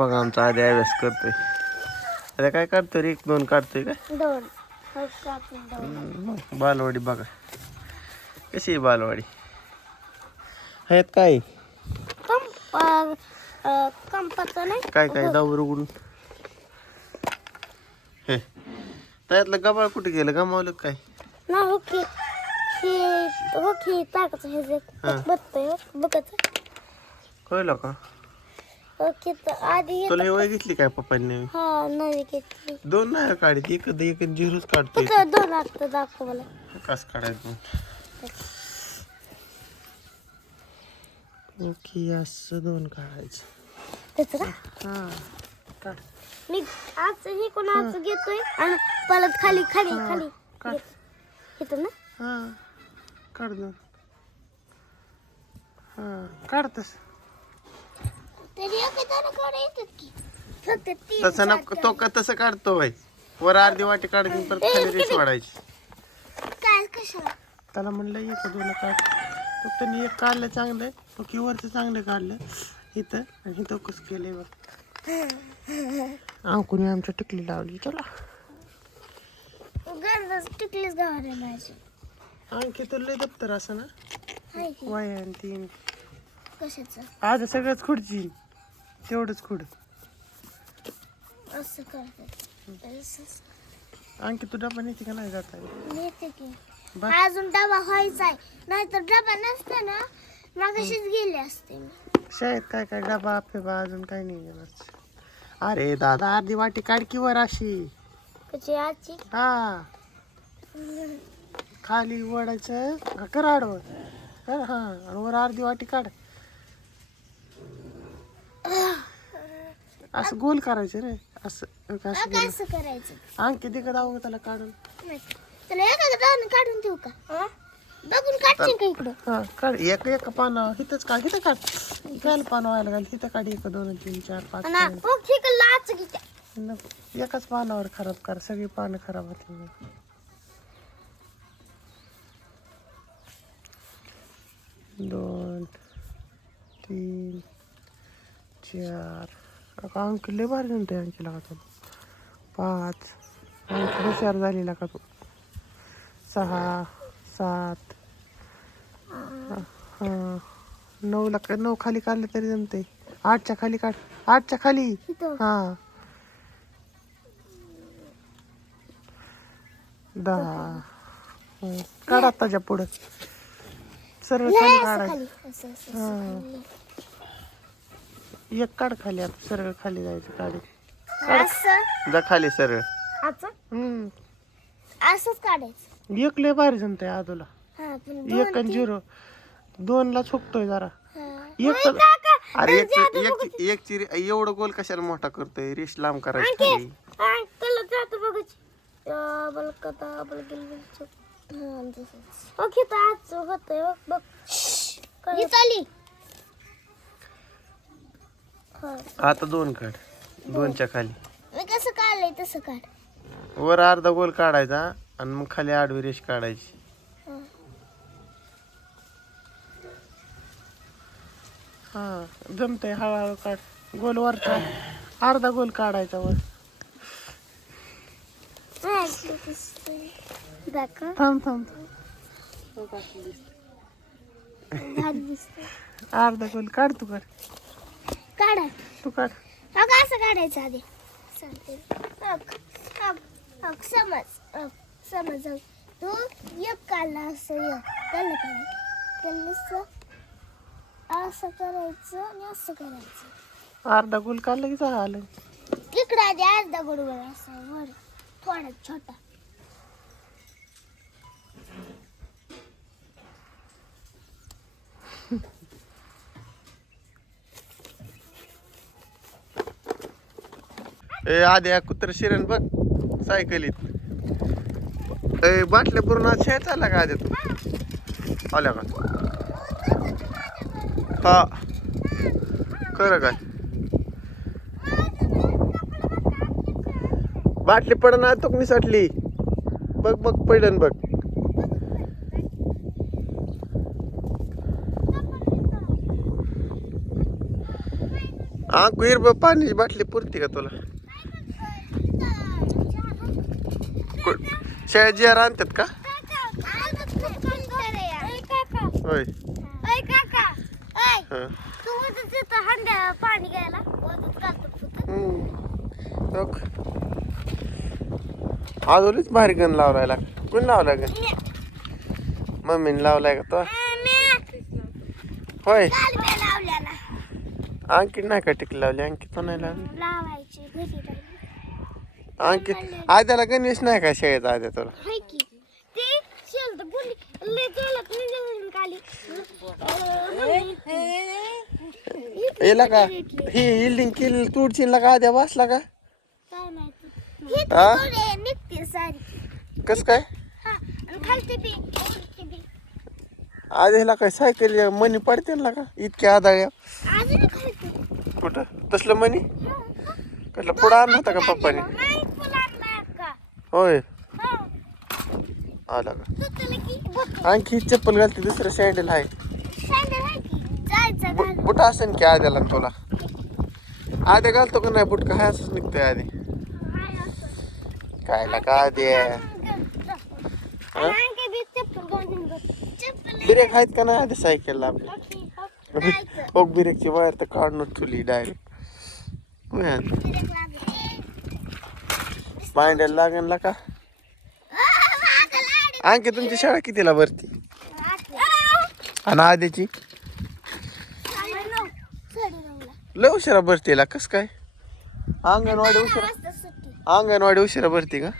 बघा आमचा आधी अभ्यास करतोय. आता काय काढतोय रे? एक दोन काढतोय काय दोन. हो बालवाडी बघा. कशी आहे बालवाडी? आहेत काय? काय काय दावर उघडून? हे. त्यातलं गबाळ कुठे गेलं? गमावलं का काय? ना हो की हे हो की हे हा. हो, कळलं का? ओके तर आधी तुला घेतली काय पप्पांनी? हा नाही घेतली. दोन नाही काढत एक एक झिरोच काढतोय. तिथं दोन लागतं दाखव मला. कस काढायचं? ओके असं दोन काढायचं. त्याचं का? हा. काढ मी आज हे कोणाचं घेतोय? आणि परत खाली खाली खाली. काढ. घेतो ना हा. काढ दोन हा काढतस तरी एखाद्याला काढा येतात की फक्त तीन तसं नको तो का तसं काढतो बाई? वर अर्धी वाटी काढून परत खाली रेस वाढायची. त्याला म्हणलं एक दोन काढ. तो त्यांनी एक काढलं चांगलं तो किवरचं चांगलं काढलं. इथं आणि इथं कस केलंय बघ. अंकुनी आमच्या टिकली लावली चला. टिकलीच गावाला आहे माझी. आणखी तर लय दप्तर असं ना? वयान तीन. कशाचं? आज सगळंच खुडची तेवढंच खुड असं करतात. आणखी तू डबा नेते का नाही जाता नेते की. बस. अजून डबा व्हायचाय. नाहीतर डबा नसता ना मागाशीच गेले असते मी. शाळेत काय काय डबा फेबा अजून काय नाही घेणार अरे दादा अर्धी वाटी काढ की वर अशी. कशी आजची? हा. खाली वडायचं हा, कर आडवं कर हा आणि वर अर्धी वाटी काढ. असं गोल करायचं रे. असं असं गोल. करायचं. आणखी दे का दाऊ त्याला काढून. त्याला एखादं काढून देऊ का? बघून काढशील का इकडं? हा काढ. एक एक पानं हिथंच काढ हिथं काढ. घ्यायला पानं व्हायला घाल हिथं काढ. एक दोन तीन चार पाच आणि सहा. लाच. नको. एकाच पानावर खराब कर सगळी पानं खराब होती दोन तीन चार अगं अंक लय भारी म्हणते अंकी लागा तो. पाच. अंक हुशार झालेला का तू? सहा सात. हा. नऊला का नऊ खाली काढलं तरी जमते आठच्या खाली काढ. आठच्या खाली. हा. दहा. काढ आताच्या पुढं. सरळ खाली असं हा. एक काढ खाली आता सरळ खाली जायचं काढ. जा खाली सरळ. हम्म. असंच काढायचं. एक लय भारी जमतंय आदूला. हा पण एक आणि झिरो. दोन ला चुकतोय जरा. एक होय तर- काका, अरे एक जादू एक एक चिरी एवढं गोल कशाला मोठा करतोय? रेश लांब करायची खाली. हा, त्याला जातो बघायची या बलकता बलगिल ओके तर आज होतंय बघ बघ. चाली आता दोन काढ. दोनच्या खाली. मी कसं काढलंय तसं काढ. वर अर्धा गोल काढायचा आणि मग खाली आडवी रेष काढायची. हा. जमतंय हळूहळू काढ. गोल वरचा अर्धा गोल काढायचा वर. दाखव. थांब थांब दिसतंय. अर्धा गोल काढ तू काढ काढा. तू काढ. का असं काढायचं आधी. सांगते. अग, अग, अग, समज अग, समज अग. तू एक काढला असं एक. त्याला काढायचं त्याला असं करायचं आणि असं करायचं. अर्धा गोल काढलं की झालं? इकडे आधी अर्धा गोडवर असं वर थोडा छोटा. ए आधी कुत्र शिरण बघ सायकलीत. ए बाटल्या पूर्ण आज शेत आला का आधी तू? आल्या का? हा. खरं काय? बाटली पडणार तो साठली बघ बघ पडन बघ. हा हिरब पाण्याची बाटली पुरती का तुला? कु- शाळेत जिहार आणतात का होय. हा. पाणी घ्यायला वजूच घालतो फक्त. हम्म. बघ. अजूनच भारी गण लावलाय लाग कोण लावलाय गण? मम्मीने लावलाय का तो? होय. अंकित नाही का टिकली लावली? अंकित पण नाही लावली. लावायची. घरी अंकित आद्याला गणेश नाही का शाळेत आद्या तुला? हाय की. ते लय याला ही हिल्डिंग केली तुडची का आद्या बसला का? काय माहिती. ही हा? तर निघते सारी. कस काय? हा आणि खालते बी वरती बी. आद्याला काय सायकल मनी पडते ना का? इतक्या आदाळ्या. अजून खालते कुठं? तसलं मनी? कसलं पुढं आणलं होता का पप्पाने? का? होय. हा. आला का? की आणखी चप्पल घालते दुसरं सँडल आहे. की? बुट असेल की आद्याला तुला. आद्या घालतो का नाही बुट का हाय असंच निघतोय आधी. काय का आद्या. बघ. चप्पल आहे. ब्रेक आहेत का नाही आधी सायकलला आपल्या? ओके, ब्रेकची वायर तर काढून ठेवली डायरेक्ट. पांड्याला लागेल ना का. आणखी तुमची शाळा कितीला भरती. आणि आधीची. लय उशिरा भरतीला कस काय अंगणवाडी उशिरा. अंगणवाडी उशिरा भरती का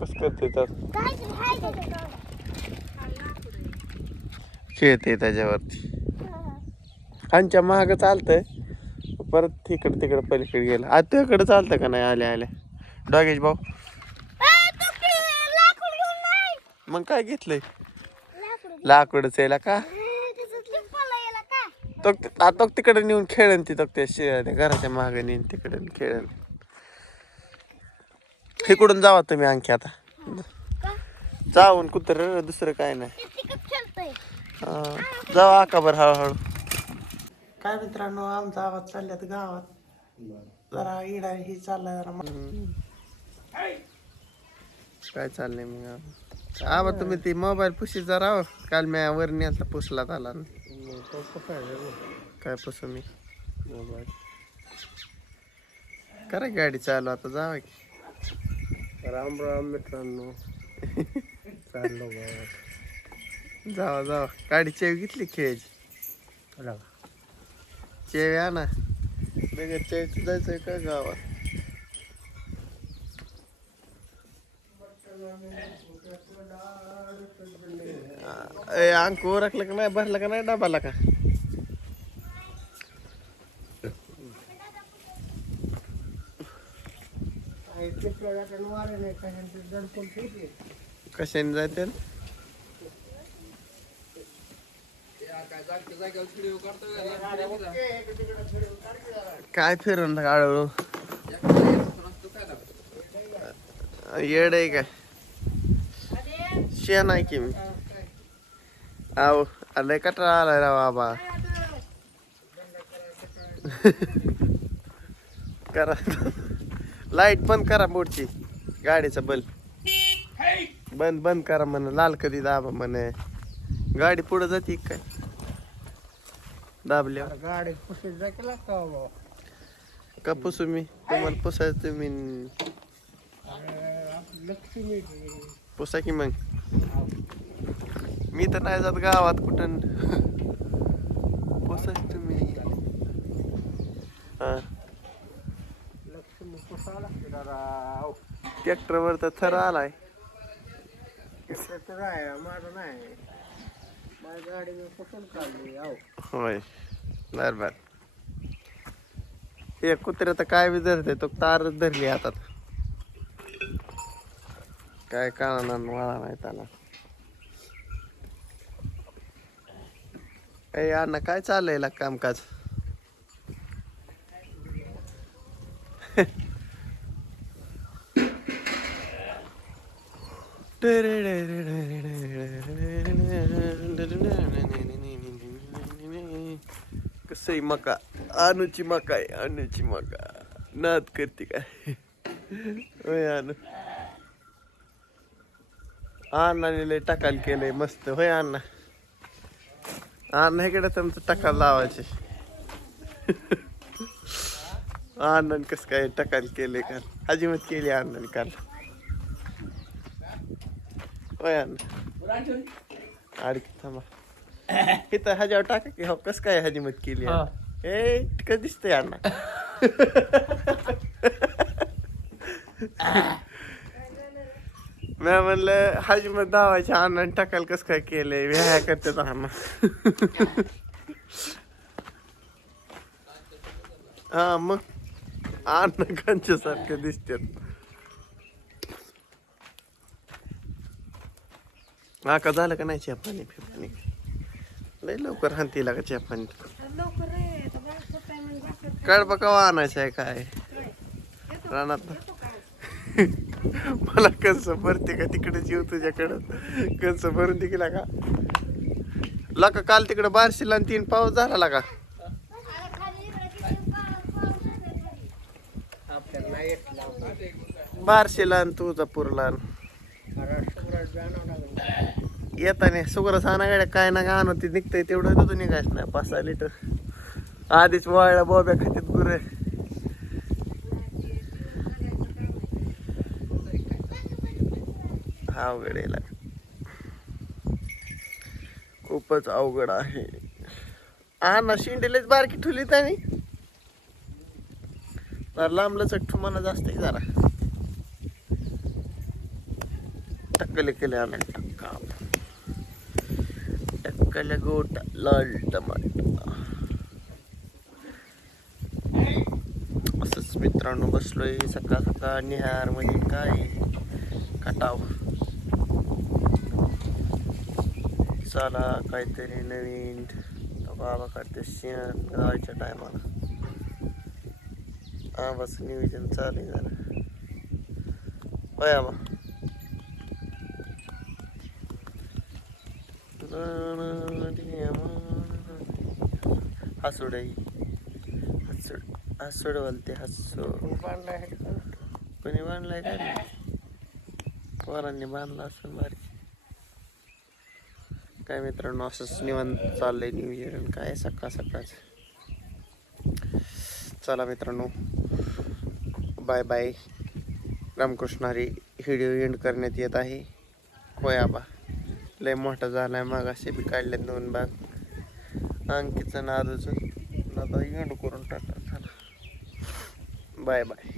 कस करते. खेळते त्याच्यावरती आमच्या महाग चालतंय. परत तिकडे तिकडे पलीकडे गेलं. आता तुझ्याकडे चालतं का नाही? आल्या आल्या. डॉगेश भाऊ. मग काय घेतलंय? लाकूड. लाकडच यायला का? तो आता तिकडे नेऊन खेळन ती तो त्या शे- त्या घराच्या मागे नेऊन तिकडे खेळन. इकडून जावा तुम्ही आणखी आता? जाऊन कुत्र दुसरं काय नाही. तिकडं जाऊ आका बरं हळूहळू. काय मित्रांनो आमचा आवाज चालल्यात गावात. जरा इडा ही चाललाय जरा काय चाललंय मग आबा तुम्ही ती मोबाईल पुशी जरा. काल मी वर नेलता पुसला आला. काय पुसू मी? मोबाईल करा गाडी चालू आता जावा की. राम राम मित्रांनो. चाललो जावा जावा. गाडी चेव घेतली खेळायची? गावात चेव या ना बेगर चेव जायचंय का गावात? ए अंक ओरखलं का नाही? भरलं का नाही डबाला का? कशाने जाते? काय फिरून काढू येड आहे काय? शेण आहे की मी? आव अरे कटरा आलाय रा बाबा. करा. लाइट बंद करा पुढची गाडीचा बल्ब बंद बंद करा म्हण. लाल कधी दाबा म्हणे. गाडी पुढे जाते काय? दाबल्यावर गाडी पुशीत जा केला का बाबा का पुसू मी? तुम्हाला पुसायचं तुम्ही लक्ष्मी पुसा की मग. मी तर नाही जात गावात कुठं. पुसायचं तुम्ही. हा. लक्ष्मी लागते दादा. ट्रॅक्टरवर तर थर आलाय. माझं नाही. होय. बर बर. हे कुत्रे तर काय बी धरते तो तारच धरली हातात. काय काळा वाळा नाही त्याला. ए अण्णा काय चाललंय ला कामकाज? कसं आहे मका? अनुची मका आहे अनुची मका. नाद करते काय? होय अनु अण्णाने लय टकाल केलंय मस्त. होय अण्णा. अण्णा इकडे तुमचं टकाल लावायचे. अण्णाने कसं काय टकाल केले काल? अजिबात केली अण्णाने काल. होय अण्णा. अडकी थांबा. इथं ह्याच्यावर टाका की हो कसं काय हजिमत केली हा. ए कसं दिसतंय अण्णा मी म्हणलं हजिमत धावायच्या अण्णाने टाकाल कसं काय केलंय? व्याया करतात अण्णा. हा मग अण्णा कंच्यासारखं दिसतात. हा का झालं का नाही चहा पाणी फिपाणी लय लवकर हानती लागा चहा पाणी बा कवा हो आणायचं आहे काय. रानात. मला कंस भरते का तिकडे जीव तुझ्याकडं? कंस भरून दे गेला का लका काल तिकडे बारशीला आणि तीन पाऊस झाला लागा. आपल्याला बारशीला आणि तुळजापूरला येताने सुगर साना गाड्या काय ना का आणत निघतंय तेवढं दूध निघायचं नाही पाच सहा लिटर. आधीच वाळल्या बोब्या खात्यात गुरे. अवघड यायला खूपच अवघड आहे. हा ना शिंडेलेच बारकी ठुली त्याने. जरा लांबलं चट्टू मला जास्त आहे जरा. टक्कले केले आला टक्का टक्कले लाल टमाट असंच मित्रांनो बसलोय सकाळ सकाळ निहार म्हणजे काय कटाव चला काहीतरी नवीन बाबा करते शेण जायच्या टायमाला आवाज नियोजन चालू आहे होय आबा हसूड आहे हसूड हसुड बोलते हसुड बांधला आहे कोणी बांधलाय काय पोरांनी बांधला असं भारी काय मित्रांनो असंच निवांत चाललंय इयर काय सकाळ सकाळच चला मित्रांनो बाय बाय रामकृष्णारी व्हिडिओ एंड करण्यात येत आहे. होय आबा. लय मोठा झालाय मागाशी बी काढले दोन बाग. अंकीचं नादूचं आता एंड करून टाकतात झाला बाय बाय.